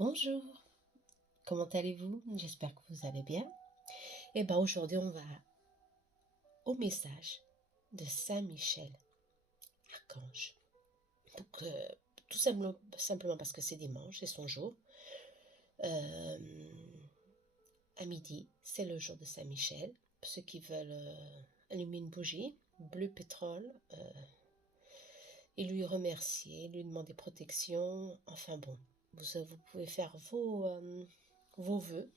Bonjour, comment allez-vous? J'espère que vous allez bien. Et bien aujourd'hui, on va au message de Saint Michel, archange. Donc, tout simplement parce que c'est dimanche, c'est son jour. À midi, c'est le jour de Saint Michel. Pour ceux qui veulent allumer une bougie, bleu pétrole, et lui remercier, lui demander protection. Enfin bon, vous pouvez faire vos vœux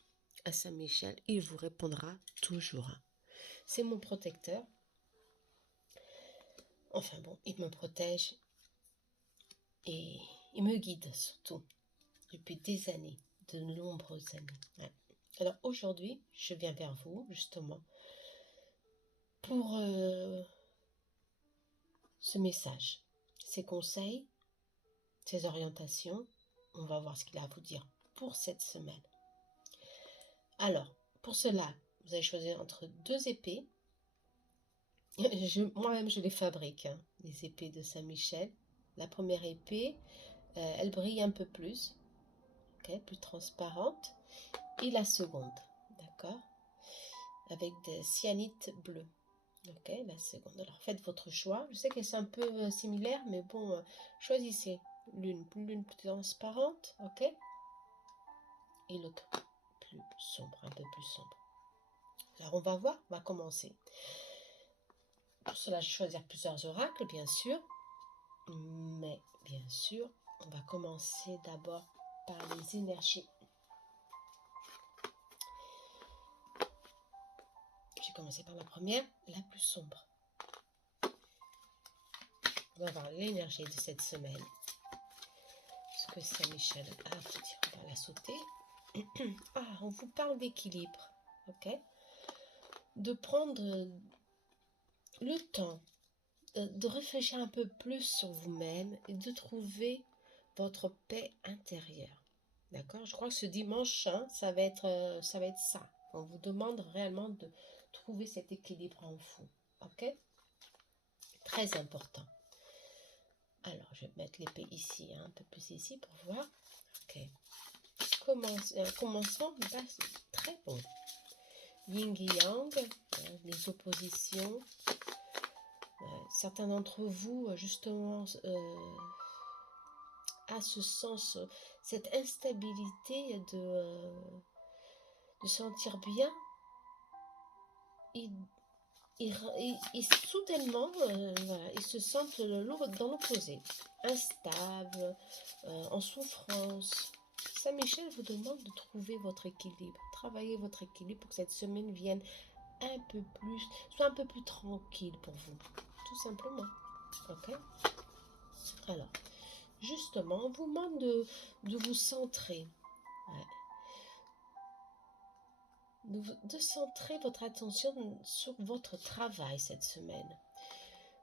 à Saint Michel, il vous répondra toujours. C'est mon protecteur. Enfin bon, il me protège et il me guide surtout depuis des années, de nombreuses années. Ouais. Alors aujourd'hui, je viens vers vous justement pour ce message, ces conseils, ces orientations. On va voir ce qu'il a à vous dire pour cette semaine. Alors, pour cela, vous allez choisir entre deux épées. Moi-même, je les fabrique, hein, les épées de Saint-Michel. La première épée, elle brille un peu plus, okay, plus transparente. Et la seconde, d'accord, avec des cyanites bleues. Ok, la seconde. Alors, faites votre choix. Je sais qu'elles sont un peu similaires, mais bon, choisissez l'une plus transparente, ok, et l'autre plus sombre, un peu plus sombre. Alors, on va voir, on va commencer. Pour cela, je vais choisir plusieurs oracles, bien sûr. Mais, bien sûr, on va commencer d'abord par les énergies. J'ai commencé par la première, la plus sombre. On va voir l'énergie de cette semaine. Ce que Saint-Michel a à vous dire. On va la sauter. Ah, on vous parle d'équilibre, ok? De prendre le temps de réfléchir un peu plus sur vous-même et de trouver votre paix intérieure. D'accord? Je crois que ce dimanche, hein, ça va être ça. On vous demande réellement de trouver cet équilibre en vous. Ok? Très important. Alors, je vais mettre l'épée ici, hein, un peu plus ici pour voir. Ok. Commençons. Très bon. Yin et Yang, les oppositions. Certains d'entre vous, justement, a ce sens, cette instabilité de sentir bien. Et soudainement, voilà, ils se sentent dans l'opposé, instables, en souffrance. Saint-Michel vous demande de trouver votre équilibre, travailler votre équilibre pour que cette semaine vienne un peu plus, soit un peu plus tranquille pour vous, tout simplement. Ok? Alors, justement, on vous demande de vous centrer. Ouais. De centrer votre attention sur votre travail cette semaine.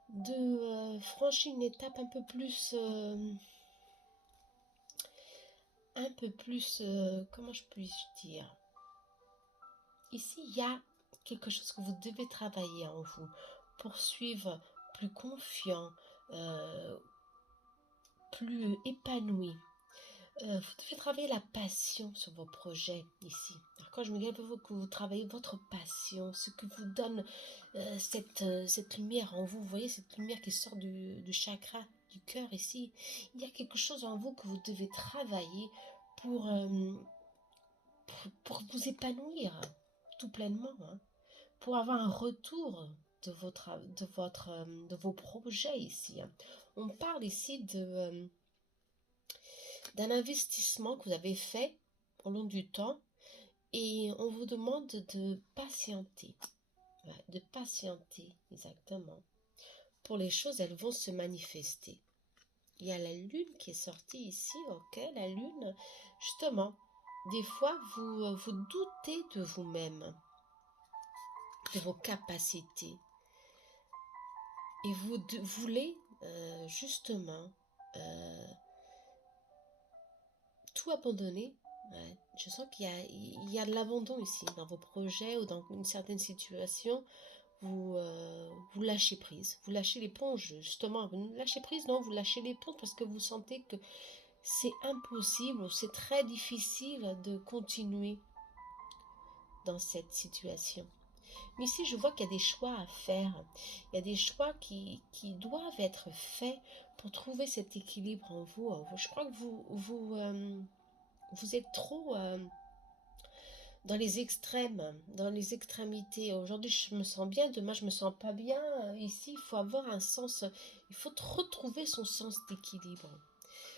De franchir une étape un peu plus, comment je puis dire, ici il y a quelque chose que vous devez travailler en vous pour suivre plus confiant, plus épanoui. Vous devez travailler la passion sur vos projets ici. Alors quand je me dis que vous travaillez votre passion, ce que vous donne cette lumière en vous, vous voyez cette lumière qui sort du chakra, du cœur ici, il y a quelque chose en vous que vous devez travailler pour, pour vous épanouir tout pleinement, hein, pour avoir un retour de vos projets ici. Hein. On parle ici d'un investissement que vous avez fait au long du temps et on vous demande de patienter. Ouais, de patienter, exactement. Pour les choses, elles vont se manifester. Il y a la lune qui est sortie ici, ok? La lune, justement, des fois, vous doutez de vous-même, de vos capacités. Et vous voulez, justement, tout abandonner. Ouais. Je sens qu'il y a de l'abandon ici, dans vos projets ou dans une certaine situation. Vous lâchez prise, vous lâchez l'éponge, justement. Vous lâchez prise, non, vous lâchez l'éponge parce que vous sentez que c'est impossible ou c'est très difficile de continuer dans cette situation. Mais ici, je vois qu'il y a des choix à faire. Il y a des choix qui doivent être faits pour trouver cet équilibre en vous. Je crois que vous êtes trop dans les extrêmes, dans les extrémités. Aujourd'hui, je me sens bien, demain, je me sens pas bien. Ici, il faut avoir un sens, il faut retrouver son sens d'équilibre.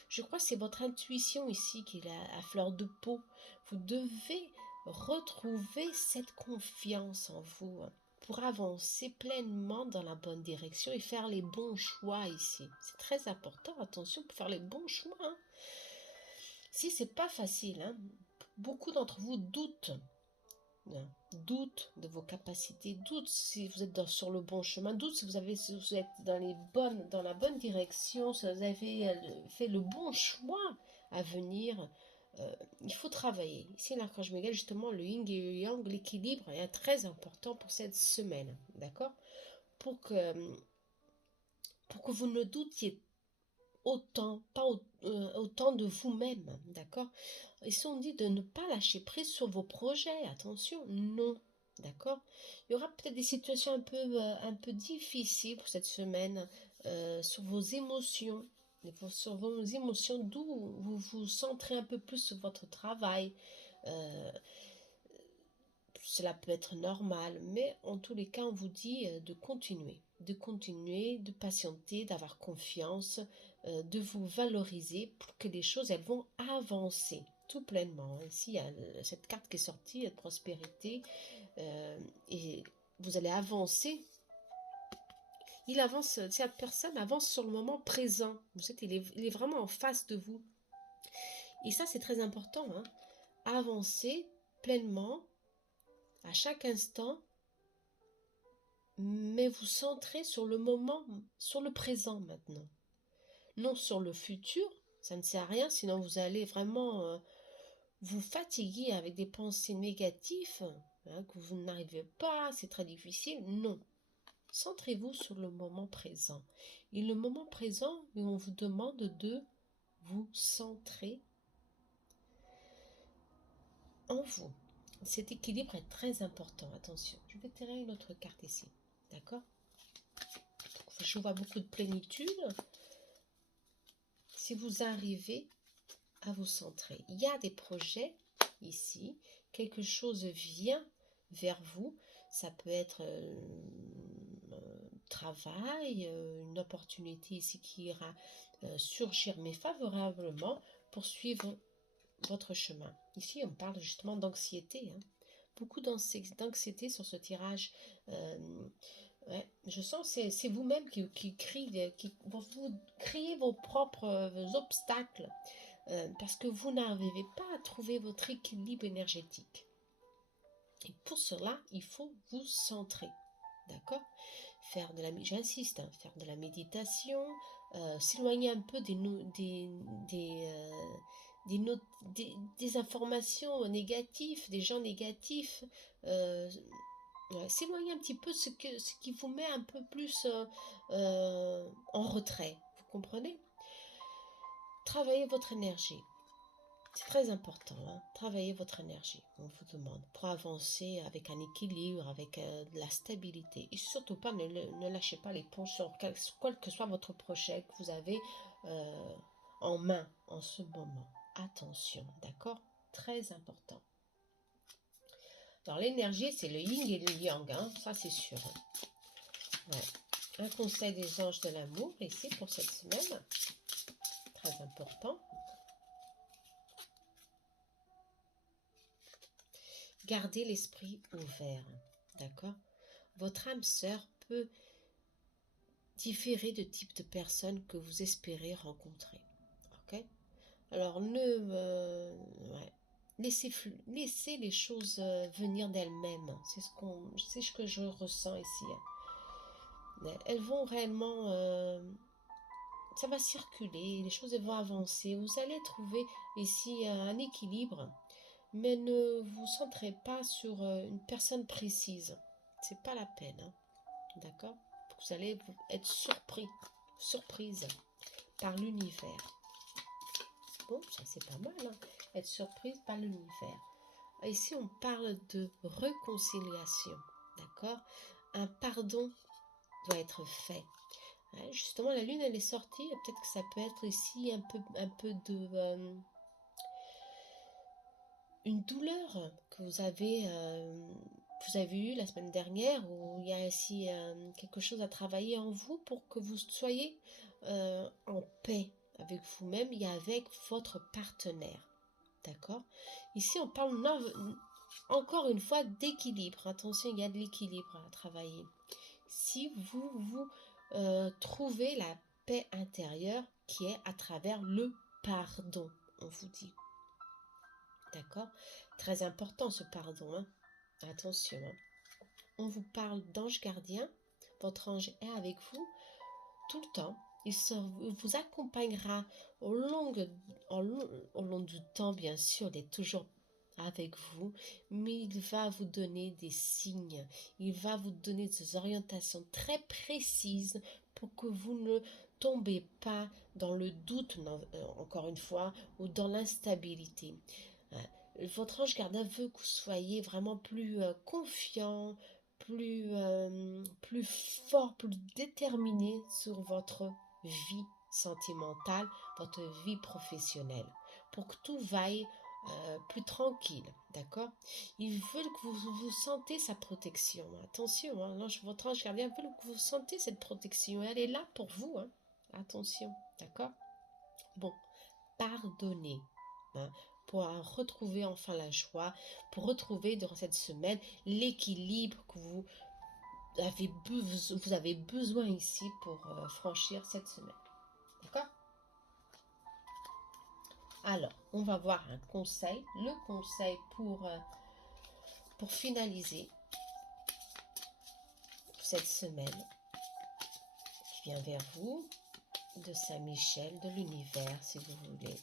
Je crois que c'est votre intuition ici qui est à fleur de peau. Vous devez retrouver cette confiance en vous pour avancer pleinement dans la bonne direction et faire les bons choix ici. C'est très important, attention, pour faire les bons choix. Hein. Si c'est pas facile, hein. Beaucoup d'entre vous doutent. Doute de vos capacités, doute si vous êtes sur le bon chemin, doute si vous êtes dans la bonne direction, si vous avez fait le bon choix à venir. Il faut travailler. Ici, l'archange Miguel, justement, le yin et le yang, l'équilibre est très important pour cette semaine, d'accord, pour que vous ne doutiez autant, pas autant de vous-même, d'accord. Ici, on dit de ne pas lâcher prise sur vos projets, attention, non, d'accord. Il y aura peut-être des situations un peu difficiles pour cette semaine, sur vos émotions, d'où vous vous centrez un peu plus sur votre travail. Cela peut être normal, mais en tous les cas, on vous dit de continuer, de patienter, d'avoir confiance, de vous valoriser pour que les choses, elles vont avancer tout pleinement. Ici, il y a cette carte qui est sortie, de prospérité, et vous allez avancer. Cette personne avance sur le moment présent. Vous savez, il est vraiment en face de vous. Et ça, c'est très important, hein. Avancer pleinement à chaque instant, mais vous centrez sur le moment, sur le présent maintenant. Non sur le futur, ça ne sert à rien, sinon vous allez vraiment vous fatiguer avec des pensées négatives, hein, que vous n'arrivez pas, c'est très difficile. Non, centrez-vous sur le moment présent. Et le moment présent, on vous demande de vous centrer en vous. Cet équilibre est très important. Attention, je vais tirer une autre carte ici. D'accord? Je vois beaucoup de plénitude. Si vous arrivez à vous centrer, il y a des projets ici. Quelque chose vient vers vous. Ça peut être travail, une opportunité ici qui ira surgir, mais favorablement pour suivre votre chemin. Ici, on parle justement d'anxiété. Hein. Beaucoup d'anxiété sur ce tirage. Ouais, je sens que c'est vous-même qui vous créez vos propres obstacles parce que vous n'arrivez pas à trouver votre équilibre énergétique. Et pour cela, il faut vous centrer. D'accord? J'insiste, hein, faire de la méditation, s'éloigner un peu des informations négatives, des gens négatifs, s'éloigner un petit peu ce qui vous met un peu plus en retrait, vous comprenez? Travaillez votre énergie, c'est très important, hein? Travaillez votre énergie, on vous demande, pour avancer avec un équilibre, avec de la stabilité, et surtout pas, ne lâchez pas l'éponge sur quel que soit votre projet que vous avez en main en ce moment. Attention, d'accord? Très important. Alors l'énergie, c'est le yin et le yang, hein, ça c'est sûr. Ouais. Un conseil des anges de l'amour ici pour cette semaine, très important. Gardez l'esprit ouvert, d'accord? Votre âme sœur peut différer de type de personnes que vous espérez rencontrer, ok? Alors laissez les choses venir d'elles-mêmes. C'est ce que je ressens ici. Elles vont réellement, ça va circuler, les choses vont avancer. Vous allez trouver ici un équilibre, mais ne vous centrez pas sur une personne précise. C'est pas la peine, hein. D'accord? Vous allez être surprise par l'univers. Bon, ça c'est pas mal, hein. Être surprise par l'univers. Ici, on parle de réconciliation, d'accord? Un pardon doit être fait. Ouais, justement, la lune, elle est sortie. Peut-être que ça peut être ici un peu de... une douleur que vous avez eue la semaine dernière, où il y a ici quelque chose à travailler en vous pour que vous soyez en paix avec vous-même et avec votre partenaire. D'accord? Ici, on parle encore une fois d'équilibre. Attention, il y a de l'équilibre à travailler. Si vous trouvez la paix intérieure qui est à travers le pardon, on vous dit. D'accord? Très important ce pardon, hein? Attention, hein? On vous parle d'ange gardien. Votre ange est avec vous tout le temps. Il vous accompagnera au long du temps, bien sûr. Il est toujours avec vous, mais il va vous donner des signes. Il va vous donner des orientations très précises pour que vous ne tombez pas dans le doute, encore une fois, ou dans l'instabilité. Votre ange gardien veut que vous soyez vraiment plus confiant, plus fort, plus déterminé sur votre vie sentimentale, votre vie professionnelle, pour que tout vaille plus tranquille, d'accord? Ils veulent que vous sentez sa protection. Attention, hein, votre ange gardien veut que vous sentez cette protection. Elle est là pour vous, hein. Attention, d'accord? Bon, pardonnez, hein, pour retrouver enfin la joie, pour retrouver durant cette semaine l'équilibre que vous avez besoin ici pour franchir cette semaine. D'accord? Alors, on va voir un conseil. Le conseil pour finaliser cette semaine qui vient vers vous de Saint-Michel, de l'univers, si vous voulez.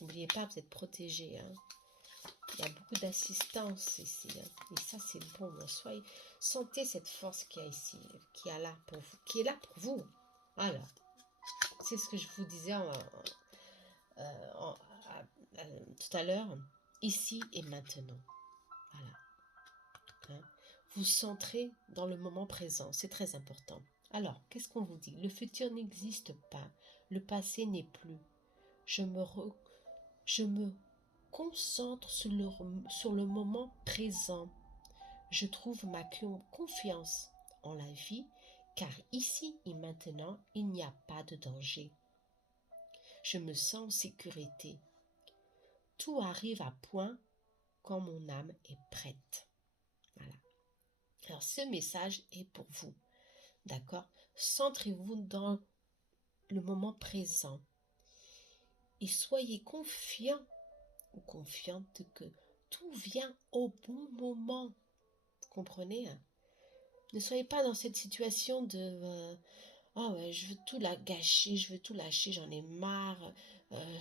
N'oubliez pas, vous êtes protégés, hein. Il y a beaucoup d'assistance ici, hein. Et ça, c'est bon. Soyez, sentez cette force qu'il y a ici, qui est là pour vous, qui est là pour vous. Alors, c'est ce que je vous disais tout à l'heure, ici et maintenant. Voilà. Hein. Vous centrez dans le moment présent, c'est très important. Alors, qu'est-ce qu'on vous dit? Le futur n'existe pas, le passé n'est plus. Je me concentre sur le moment présent. Je trouve ma confiance en la vie, car ici et maintenant, il n'y a pas de danger. Je me sens en sécurité. Tout arrive à point quand mon âme est prête. Voilà. Alors, ce message est pour vous. D'accord? Centrez-vous dans le moment présent et soyez confiant ou confiante que tout vient au bon moment. Vous comprenez? Ne soyez pas dans cette situation de oh ouais, je veux tout la gâcher, je veux tout lâcher, j'en ai marre,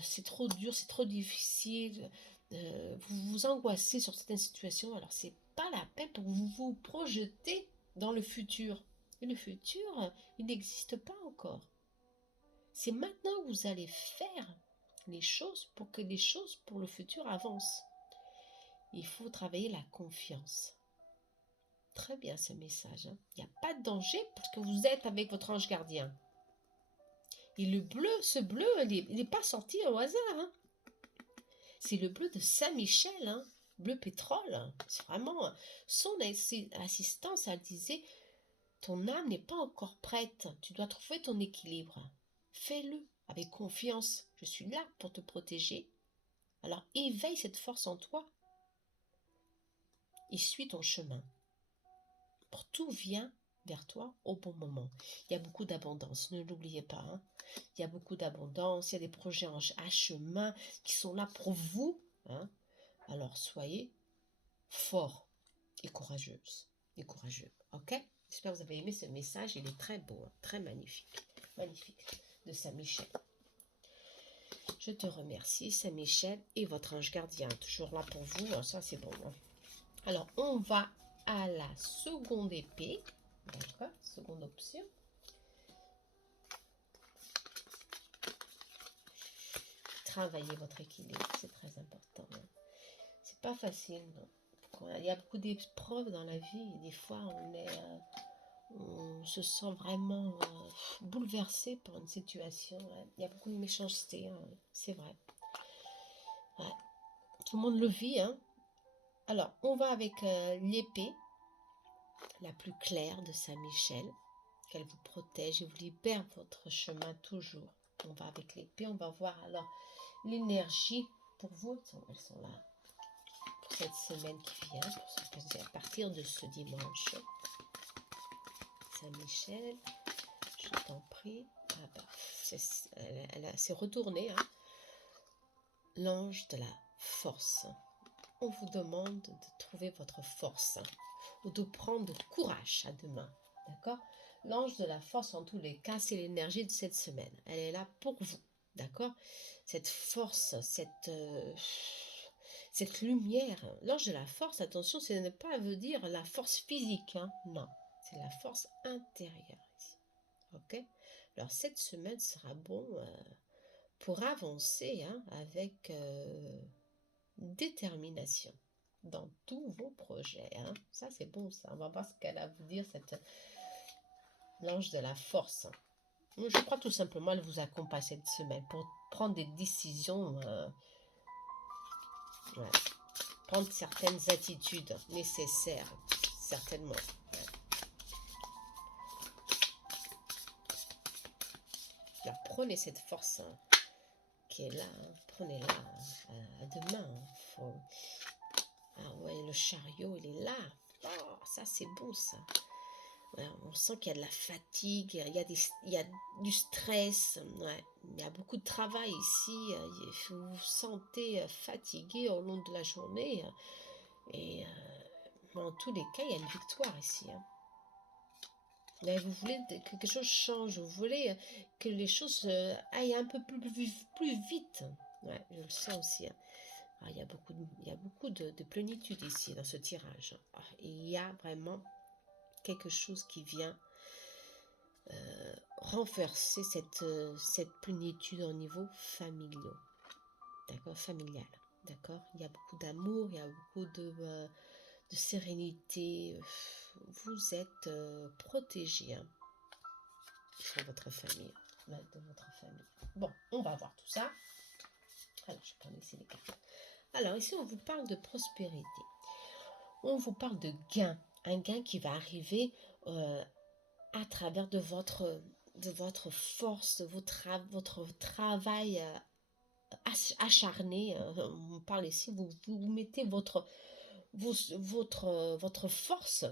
c'est trop dur, c'est trop difficile. Vous vous angoissez sur certaines situations, alors c'est pas la peine pour vous projeter dans le futur. Et le futur, il n'existe pas encore. C'est maintenant que vous allez faire les choses pour que les choses pour le futur avancent. Il faut travailler la confiance. Très bien ce message, hein. Il n'y a pas de danger parce que vous êtes avec votre ange gardien. Et le bleu, ce bleu, il n'est pas sorti au hasard, hein. C'est le bleu de Saint-Michel, hein. Bleu pétrole. C'est vraiment son assistance. Elle disait, ton âme n'est pas encore prête. Tu dois trouver ton équilibre. Fais-le avec confiance. Je suis là pour te protéger. Alors éveille cette force en toi et suis ton chemin. Pour tout vient vers toi au bon moment. Il y a beaucoup d'abondance, ne l'oubliez pas, hein. Il y a beaucoup d'abondance, il y a des projets à chemin qui sont là pour vous, hein. Alors soyez forts et courageuses et courageux, ok? J'espère que vous avez aimé ce message, il est très beau, hein, très magnifique, magnifique, de Saint-Michel. Je te remercie, Saint-Michel, et votre ange gardien, toujours là pour vous, hein, ça c'est bon, hein. Alors, on va à la seconde épée. D'accord, seconde option. travailler votre équilibre, c'est très important. Hein. C'est pas facile. Non. Il y a beaucoup d'épreuves dans la vie. Et des fois, on se sent vraiment bouleversé par une situation. Hein. Il y a beaucoup de méchanceté, hein. C'est vrai. Ouais. Tout le monde le vit. Hein. Alors, on va avec l'épée, la plus claire de Saint-Michel, qu'elle vous protège et vous libère votre chemin toujours. On va avec l'épée, on va voir alors l'énergie pour vous. Elles sont là pour cette semaine qui vient, à partir de ce dimanche. Saint-Michel, je t'en prie. Ah bah, elle s'est retournée. Hein. L'ange de la force. On vous demande de trouver votre force hein, ou de prendre courage à demain. D'accord? L'ange de la force, en tous les cas, c'est l'énergie de cette semaine. Elle est là pour vous. D'accord? Cette force, cette lumière. L'ange de la force, attention, ce n'est pas veut dire la force physique. Hein, non, c'est la force intérieure ici. Ok? Alors, cette semaine sera bon pour avancer hein, avec détermination dans tous vos projets. Hein. Ça, c'est bon, ça. On va voir ce qu'elle a à vous dire, l'ange de la force. Je crois tout simplement elle vous accompagne cette semaine pour prendre des décisions, ouais, prendre certaines attitudes nécessaires, certainement. Ouais. Alors, prenez cette force hein, qui est là, hein, prenez-la à demain. Hein. Ah ouais, le chariot, il est là. Oh, ça, c'est bon, ça. Ouais, on sent qu'il y a de la fatigue, il y a du stress, ouais. Il y a beaucoup de travail ici, vous vous sentez fatigué au long de la journée, et en tous les cas, il y a une victoire ici. Hein. Là, vous voulez que quelque chose change, vous voulez que les choses aillent un peu plus vite. Ouais, je le sens aussi. Hein. Ah, il y a beaucoup de plénitude ici dans ce tirage. Ah, il y a vraiment quelque chose qui vient renverser cette plénitude au niveau familial. D'accord, familial. D'accord, il y a beaucoup d'amour, il y a beaucoup de sérénité. Vous êtes protégé hein, sur votre famille, de votre famille. Bon, on va voir tout ça. Alors, je prends ici les cartes. Alors, ici, on vous parle de prospérité. On vous parle de gain. Un gain qui va arriver à travers de votre force, de votre travail acharné. On parle ici, vous mettez votre force.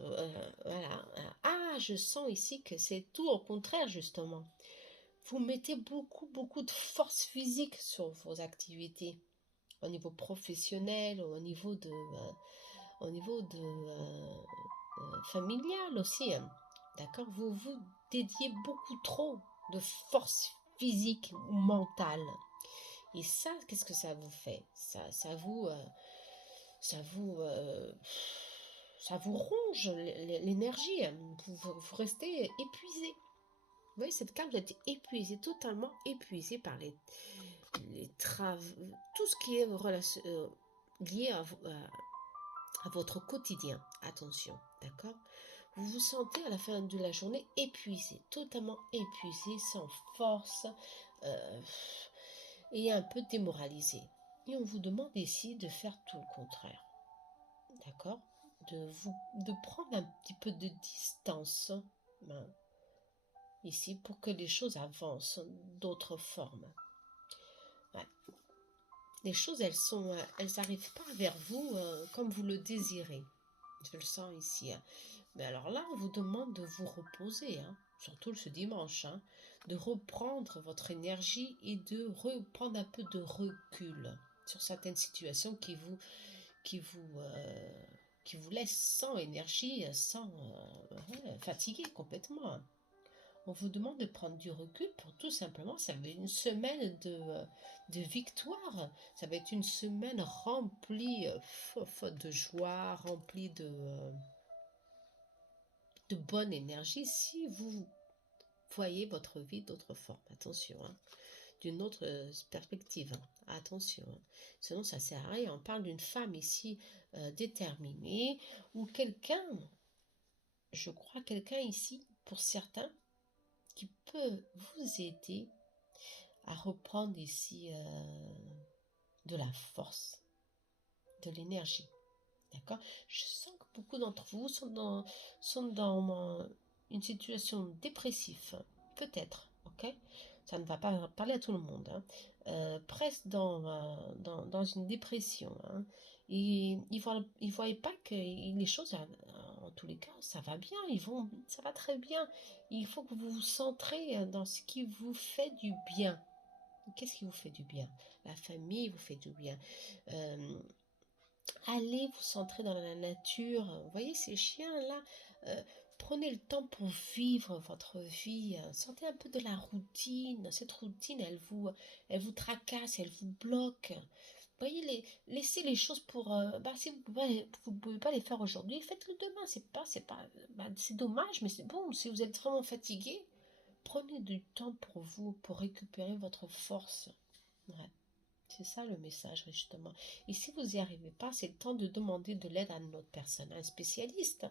Voilà. Ah, je sens ici que c'est tout au contraire, justement. Vous mettez beaucoup de force physique sur vos activités, au niveau professionnel, au niveau de familial aussi. Hein. D'accord? Vous vous dédiez beaucoup trop de force physique ou mentale. Et ça, qu'est-ce que ça vous fait? Ça vous ronge l'énergie. Vous restez épuisé. Vous voyez, cette carte, vous êtes épuisé, totalement épuisé par les travaux, tout ce qui est lié à votre quotidien. Attention, d'accord? Vous vous sentez à la fin de la journée épuisé, totalement épuisé, sans force et un peu démoralisé. Et on vous demande ici de faire tout le contraire. D'accord? De prendre un petit peu de distance hein, ici pour que les choses avancent d'autres formes. Ouais. Les choses, elles n'arrivent pas vers vous comme vous le désirez. Je le sens ici. Hein. Mais alors là, on vous demande de vous reposer, hein, surtout ce dimanche, hein, de reprendre votre énergie et de reprendre un peu de recul sur certaines situations qui vous laissent sans énergie, sans fatigué complètement. Hein. On vous demande de prendre du recul pour tout simplement, ça va être une semaine de victoire, ça va être une semaine remplie de joie, remplie de bonne énergie si vous voyez votre vie d'autre forme. Attention, hein. d'une autre perspective. Hein. Attention, hein. Sinon ça sert à rien. On parle d'une femme ici déterminée, ou quelqu'un, je crois quelqu'un ici, pour certains, qui peut vous aider à reprendre ici de la force, de l'énergie. D'accord? Je sens que beaucoup d'entre vous sont dans une situation dépressive, peut-être, ok? Ça ne va pas parler à tout le monde, hein. Presque dans une dépression, hein. Et ils voient pas que les choses, en tous les cas, ça va bien, ça va très bien. Il faut que vous vous centrez dans ce qui vous fait du bien. Qu'est-ce qui vous fait du bien? La famille vous fait du bien. Euh, Allez vous centrer dans la nature. Vous voyez ces chiens-là, prenez le temps pour vivre votre vie. Sortez un peu de la routine. Cette routine, elle vous tracasse, elle vous bloque. Voyez, laissez les choses pour... si vous pouvez pas les faire aujourd'hui, faites-le demain. C'est dommage, mais c'est bon. Si vous êtes vraiment fatigué, prenez du temps pour vous, pour récupérer votre force. Ouais. C'est ça le message, justement. Et si vous n'y arrivez pas, c'est le temps de demander de l'aide à une autre personne, à un spécialiste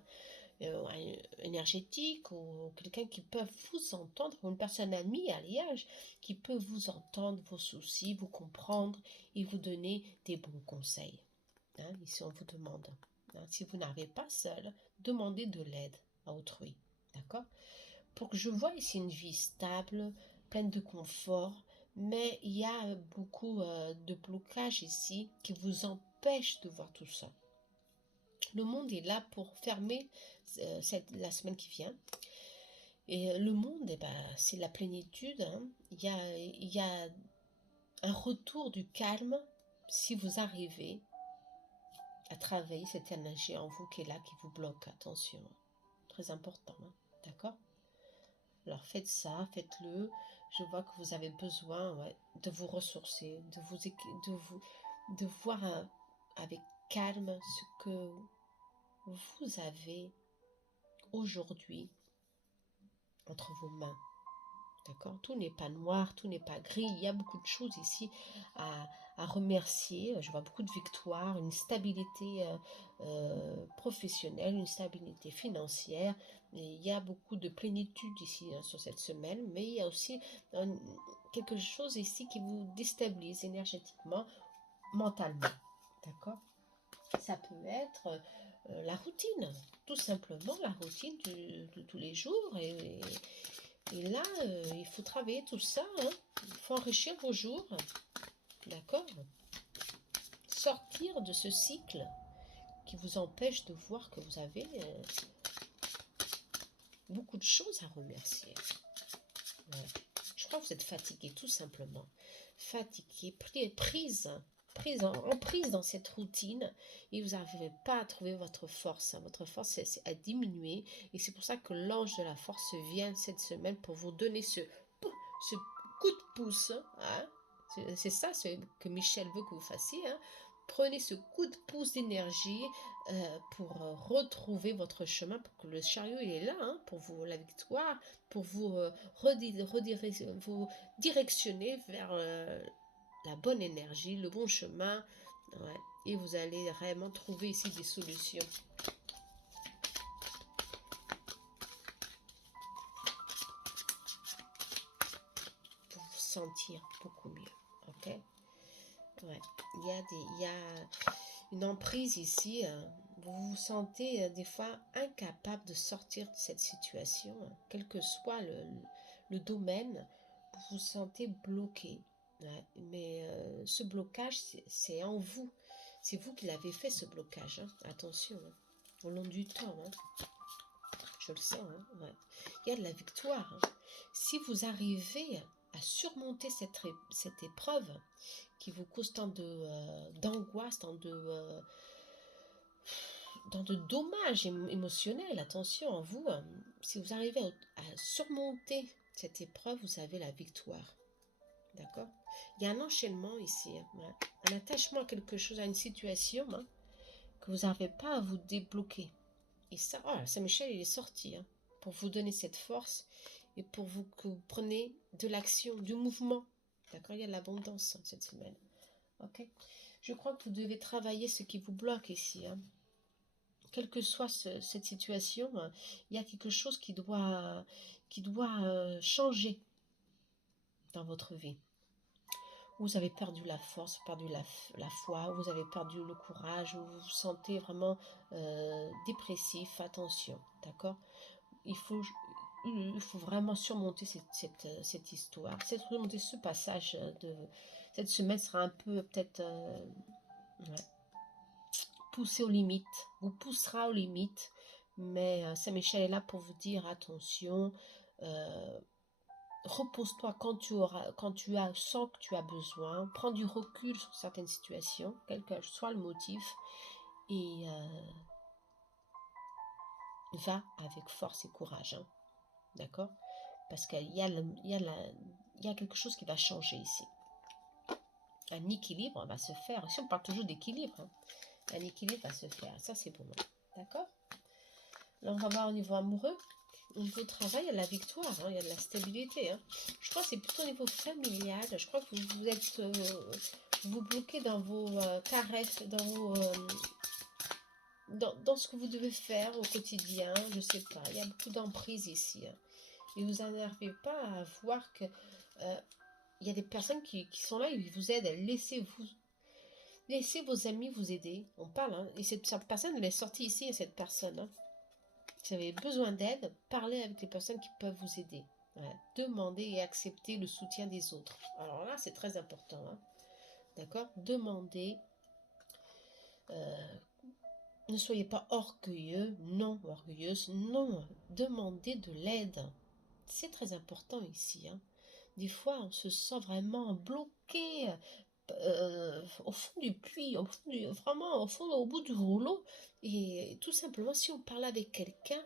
énergétique, ou quelqu'un qui peut vous entendre, ou une personne amie, alliage, qui peut vous entendre vos soucis, vous comprendre et vous donner des bons conseils. Hein, ici, on vous demande. Hein, si vous n'arrivez pas seul, demandez de l'aide à autrui. D'accord? Pour que je vois ici une vie stable, pleine de confort, mais il y a beaucoup de blocages ici qui vous empêchent de voir tout ça. Le monde est là pour fermer la semaine qui vient. Et le monde, eh ben, c'est la plénitude. Hein. Il y a un retour du calme si vous arrivez à travailler cette énergie en vous qui est là, qui vous bloque. Attention, très important. Hein. D'accord? Alors faites ça, faites-le. Je vois que vous avez besoin, ouais, de vous ressourcer, de voir avec calme ce que vous avez aujourd'hui entre vos mains. D'accord? Tout n'est pas noir, tout n'est pas gris. Il y a beaucoup de choses ici à remercier. Je vois beaucoup de victoires, une stabilité professionnelle, une stabilité financière. Et il y a beaucoup de plénitude ici sur cette semaine, mais il y a aussi quelque chose ici qui vous déstabilise énergétiquement, mentalement. D'accord? Ça peut être la routine, tout simplement la routine de tous les jours. Et là, il faut travailler tout ça. Hein. Il faut enrichir vos jours. D'accord? Sortir de ce cycle qui vous empêche de voir que vous avez beaucoup de choses à remercier. Ouais. Je crois que vous êtes fatigué, tout simplement. Fatigué, prise en prise dans cette routine, et vous n'arrivez pas à trouver votre force. Hein. Votre force a diminué, et c'est pour ça que l'ange de la force vient cette semaine pour vous donner ce coup de pouce. Hein. C'est ça que Michel veut que vous fassiez. Hein. Prenez ce coup de pouce d'énergie pour retrouver votre chemin, pour que le chariot il est là, hein, pour vous la victoire, pour vous vous directionner vers la bonne énergie, le bon chemin. Ouais. Et vous allez vraiment trouver ici des solutions. Pour vous sentir beaucoup mieux. Ok? Ouais. Il y a une emprise ici. Vous vous sentez des fois incapable de sortir de cette situation. Quel que soit le domaine, vous vous sentez bloqué. Ouais. Mais ce blocage, c'est en vous. C'est vous qui l'avez fait, ce blocage. Hein. Attention, hein. Au long du temps. Hein. Je le sens. Hein. Ouais. Il y a de la victoire. Hein. Si vous arrivez à surmonter cette épreuve qui vous cause tant d'angoisse, tant de dommages émotionnels, attention en vous, si vous arrivez à surmonter cette épreuve, vous avez la victoire. D'accord? Il y a un enchaînement ici, hein, un attachement à quelque chose, à une situation hein, que vous n'arrivez pas à vous débloquer. Et ça, Saint-Michel, il est sorti hein, pour vous donner cette force et pour que vous preniez de l'action, du mouvement. D'accord? Il y a de l'abondance cette semaine. Ok? Je crois que vous devez travailler ce qui vous bloque ici. Hein. Quelle que soit cette situation, il y a quelque chose qui doit changer dans votre vie. Vous avez perdu la force, perdu la foi, vous avez perdu le courage, vous vous sentez vraiment dépressif, attention, d'accord? Il faut vraiment surmonter cette histoire, surmonter ce passage de... Cette semaine sera un peu peut-être ouais, poussée aux limites, vous poussera aux limites, mais Saint-Michel est là pour vous dire attention, repose-toi quand tu as, sens que tu as besoin, prends du recul sur certaines situations, quel que soit le motif, et va avec force et courage, hein, d'accord? Parce qu'il y a quelque chose qui va changer ici. Un équilibre va se faire. Ici, on parle toujours d'équilibre. Hein. Un équilibre va se faire. Ça, c'est bon. D'accord? Là, on va voir au niveau amoureux. Au niveau travail, il y a de la victoire. Hein, il y a de la stabilité. Hein. Je crois que c'est plutôt au niveau familial. Je crois que vous êtes... vous bloquez dans vos caresses, dans vos... dans ce que vous devez faire au quotidien. Je sais pas. Il y a beaucoup d'emprise ici. Hein. Et vous n'arrivez pas à voir que... il y a des personnes qui sont là, ils vous aident. Laissez vos amis vous aider. On parle, hein, et cette personne, elle est sortie ici, cette personne. Hein. Si vous avez besoin d'aide, parlez avec les personnes qui peuvent vous aider. Voilà. Demandez et acceptez le soutien des autres. Alors là, c'est très important. Hein. D'accord? Demandez. Ne soyez pas orgueilleux, non, orgueilleuse, non. Demandez de l'aide. C'est très important ici. Hein. Des fois, on se sent vraiment bloqué au fond du puits, vraiment au fond, au bout du rouleau. Et tout simplement, si on parle avec quelqu'un,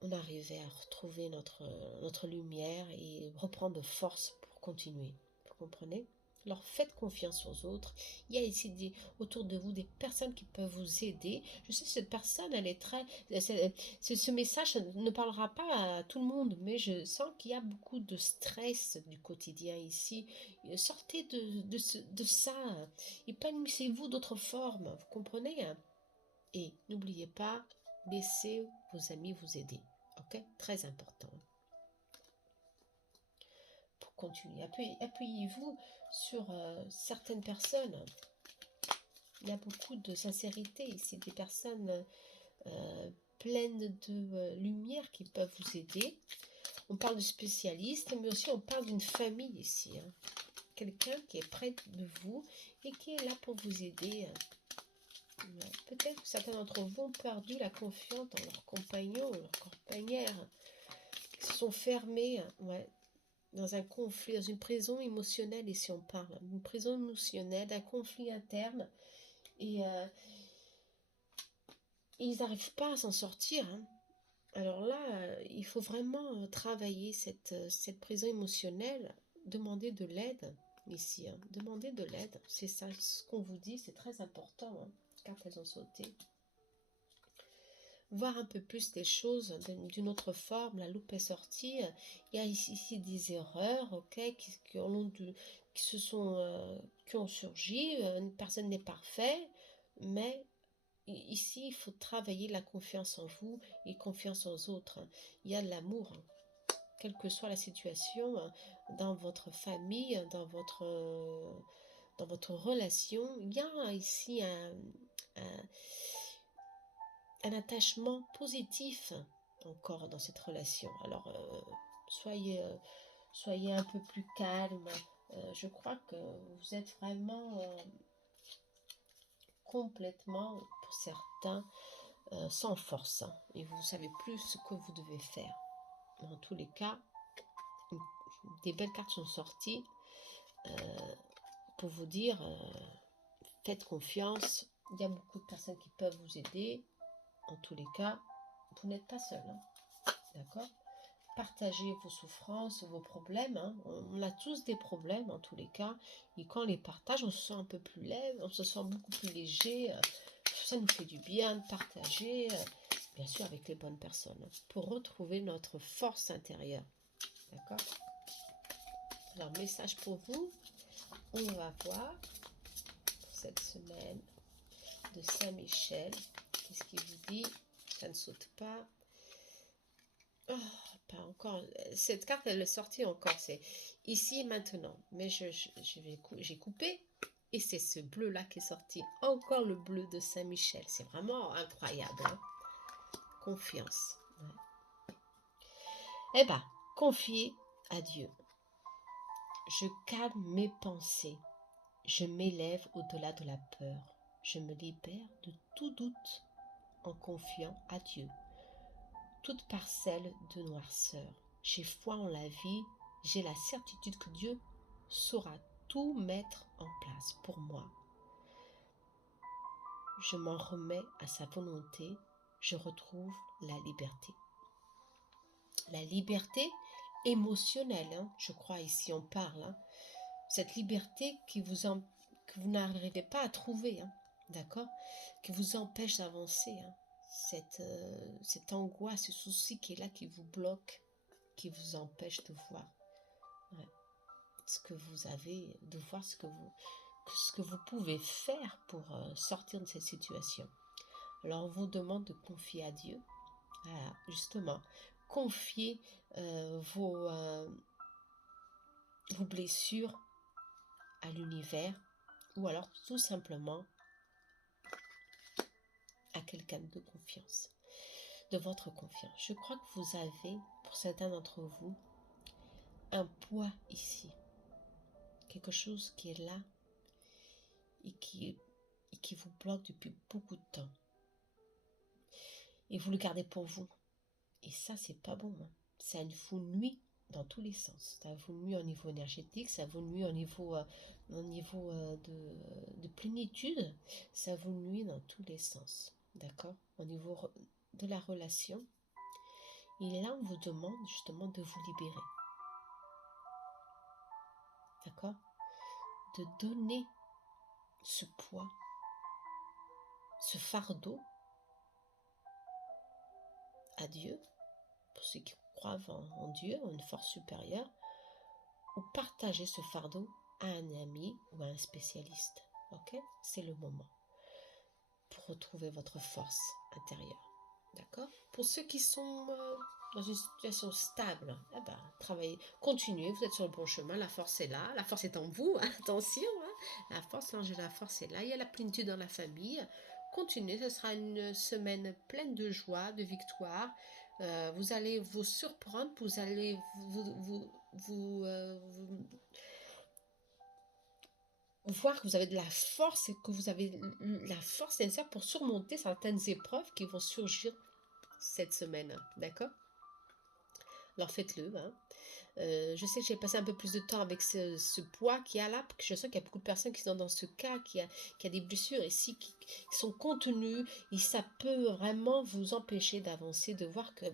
on arrivait à retrouver notre lumière et reprendre force pour continuer. Vous comprenez? Alors faites confiance aux autres. Il y a ici autour de vous des personnes qui peuvent vous aider. Je sais que cette personne, elle est très... Ce message ne parlera pas à tout le monde, mais je sens qu'il y a beaucoup de stress du quotidien ici. Sortez de ça. Épanouissez-vous d'autres formes. Vous comprenez? Et n'oubliez pas, laissez vos amis vous aider. Ok? Très important. Pour continuer, appuyez-vous sur certaines personnes. Il y a beaucoup de sincérité ici, des personnes pleines de lumière qui peuvent vous aider. On parle de spécialistes, mais aussi on parle d'une famille ici. Hein. Quelqu'un qui est près de vous et qui est là pour vous aider. Peut-être que certains d'entre vous ont perdu la confiance dans leurs compagnons, leurs compagnères. Ils se sont fermés, ouais, dans un conflit, dans une prison émotionnelle, ici on parle, une prison émotionnelle, d'un conflit interne, et ils n'arrivent pas à s'en sortir. Hein. Alors là, il faut vraiment travailler cette prison émotionnelle, demander de l'aide ici, hein. Demander de l'aide, c'est ça, ce qu'on vous dit, c'est très important, hein, car elles ont sauté. Voir un peu plus les choses d'une autre forme, la loupe est sortie, il y a ici des erreurs, ok, qui ont surgi, personne n'est parfait, mais ici il faut travailler la confiance en vous et confiance aux autres, hein. Il y a de l'amour, hein. Quelle que soit la situation, hein, dans votre famille, dans votre relation, il y a ici un attachement positif encore dans cette relation. Alors, soyez un peu plus calme. Je crois que vous êtes vraiment complètement, pour certains, sans force. Hein, et vous savez plus ce que vous devez faire. Dans tous les cas, des belles cartes sont sorties pour vous dire, faites confiance. Il y a beaucoup de personnes qui peuvent vous aider. En tous les cas, vous n'êtes pas seul. Hein, d'accord? Partagez vos souffrances, vos problèmes. Hein. On a tous des problèmes en tous les cas. Et quand on les partage, on se sent un peu plus léger, on se sent beaucoup plus léger. Ça nous fait du bien de partager, bien sûr avec les bonnes personnes, pour retrouver notre force intérieure. D'accord? Alors, message pour vous. On va voir pour cette semaine de Saint-Michel. Qu'est-ce qu'il vous dit? Ça ne saute pas. Oh, pas encore. Cette carte, elle est sortie encore. C'est ici et maintenant. Mais j'ai coupé. Et c'est ce bleu-là qui est sorti. Encore le bleu de Saint-Michel. C'est vraiment incroyable. Hein? Confiance. Ouais. Eh bien, confiez à Dieu. Je calme mes pensées. Je m'élève au-delà de la peur. Je me libère de tout doute en confiant à Dieu. Toute parcelle de noirceur. J'ai foi en la vie. J'ai la certitude que Dieu saura tout mettre en place pour moi. Je m'en remets à sa volonté. Je retrouve la liberté. La liberté émotionnelle, hein, je crois ici on parle. Hein, cette liberté que vous n'arrivez pas à trouver, hein, d'accord, qui vous empêche d'avancer. Hein, cette angoisse, ce souci qui est là, qui vous bloque, qui vous empêche de voir ce que vous avez, de voir ce que vous pouvez faire pour sortir de cette situation. Alors on vous demande de confier à Dieu. Voilà, justement, confier vos blessures à l'univers ou alors tout simplement à quelqu'un de confiance, de votre confiance. Je crois que vous avez, pour certains d'entre vous, un poids ici, quelque chose qui est là et qui vous bloque depuis beaucoup de temps. Et vous le gardez pour vous. Et ça, c'est pas bon. Hein. Ça vous nuit dans tous les sens. Ça vous nuit au niveau énergétique, ça vous nuit au niveau, de plénitude, ça vous nuit dans tous les sens. D'accord? Au niveau de la relation. Et là, on vous demande justement de vous libérer. D'accord? De donner ce poids, ce fardeau à Dieu, pour ceux qui croient en Dieu, en une force supérieure, ou partager ce fardeau à un ami ou à un spécialiste. Ok? C'est le moment pour retrouver votre force intérieure. D'accord? Pour ceux qui sont dans une situation stable, eh ben, travaillez, continuez, vous êtes sur le bon chemin, la force est là, la force est en vous, hein, attention, hein, la force, l'ange de la force est là, il y a la plénitude dans la famille. Continuez, ce sera une semaine pleine de joie, de victoire. Vous allez vous surprendre, vous allez voir que vous avez de la force et que vous avez la force nécessaire pour surmonter certaines épreuves qui vont surgir cette semaine, d'accord? Alors faites-le. Hein. Je sais que j'ai passé un peu plus de temps avec ce poids qu'il y a là, parce que je sens qu'il y a beaucoup de personnes qui sont dans ce cas, qui a des blessures ici, qui sont contenues, et ça peut vraiment vous empêcher d'avancer, de voir que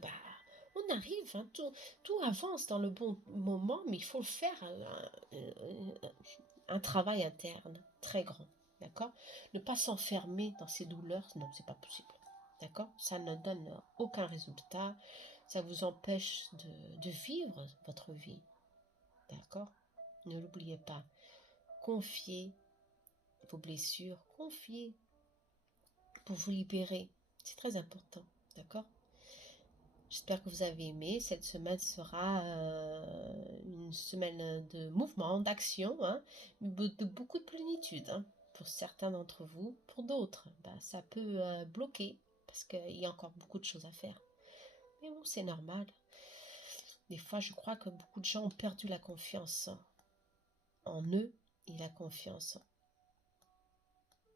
on arrive, hein, tout avance dans le bon moment, mais il faut le faire un travail interne très grand, d'accord? Ne pas s'enfermer dans ces douleurs, non, c'est pas possible, d'accord? Ça ne donne aucun résultat, ça vous empêche de vivre votre vie, d'accord? Ne l'oubliez pas, confiez vos blessures, confiez pour vous libérer, c'est très important, d'accord? J'espère que vous avez aimé. Cette semaine sera une semaine de mouvement, d'action, hein, de beaucoup de plénitude. Hein, pour certains d'entre vous. Pour d'autres, ça peut bloquer parce qu'il y a encore beaucoup de choses à faire. Mais bon, c'est normal. Des fois, je crois que beaucoup de gens ont perdu la confiance en eux et la confiance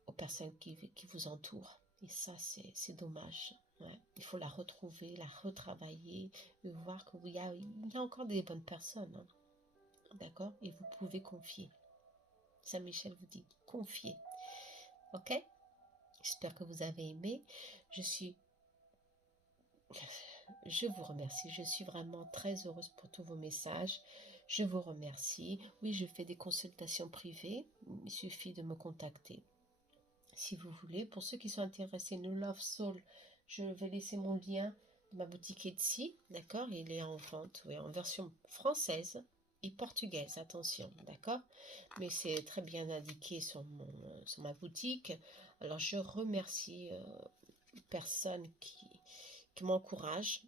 aux personnes qui vous entourent. Et ça, c'est dommage. Ouais. Il faut la retrouver, la retravailler, et voir qu'il y a encore des bonnes personnes. Hein. D'accord? Et vous pouvez confier. Saint-Michel vous dit, confiez. Ok? J'espère que vous avez aimé. Je vous remercie. Je suis vraiment très heureuse pour tous vos messages. Je vous remercie. Oui, je fais des consultations privées. Il suffit de me contacter. Si vous voulez, pour ceux qui sont intéressés, New Love Soul, je vais laisser mon lien de ma boutique Etsy, d'accord? Il est en vente, oui, en version française, et portugaise, attention, d'accord? Mais c'est très bien indiqué sur ma boutique. Alors, je remercie personnes qui m'encouragent,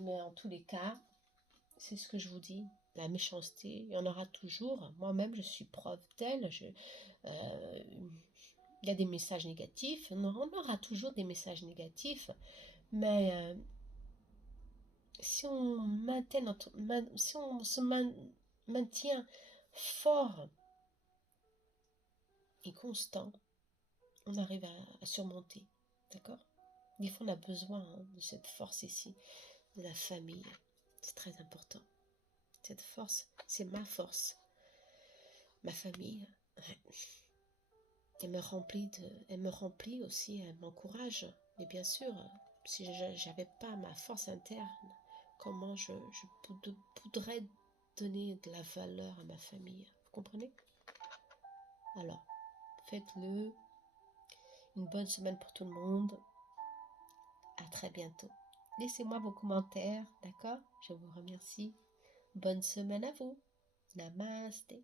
mais en tous les cas, c'est ce que je vous dis. La méchanceté, il y en aura toujours. Moi-même, je suis preuve d'elle. Euh, il y a des messages négatifs. On aura toujours des messages négatifs. Mais si on maintient si on se maintient fort et constant, on arrive à surmonter. D'accord? Des fois, on a besoin de cette force ici, de la famille. C'est très important. Cette force, c'est ma force. Ma famille, ouais. Elle me remplit aussi, elle m'encourage. Mais bien sûr, si je n'avais pas ma force interne, comment je voudrais donner de la valeur à ma famille. Vous comprenez? Alors, faites-le. Une bonne semaine pour tout le monde. À très bientôt. Laissez-moi vos commentaires, d'accord? Je vous remercie. Bonne semaine à vous. Namaste.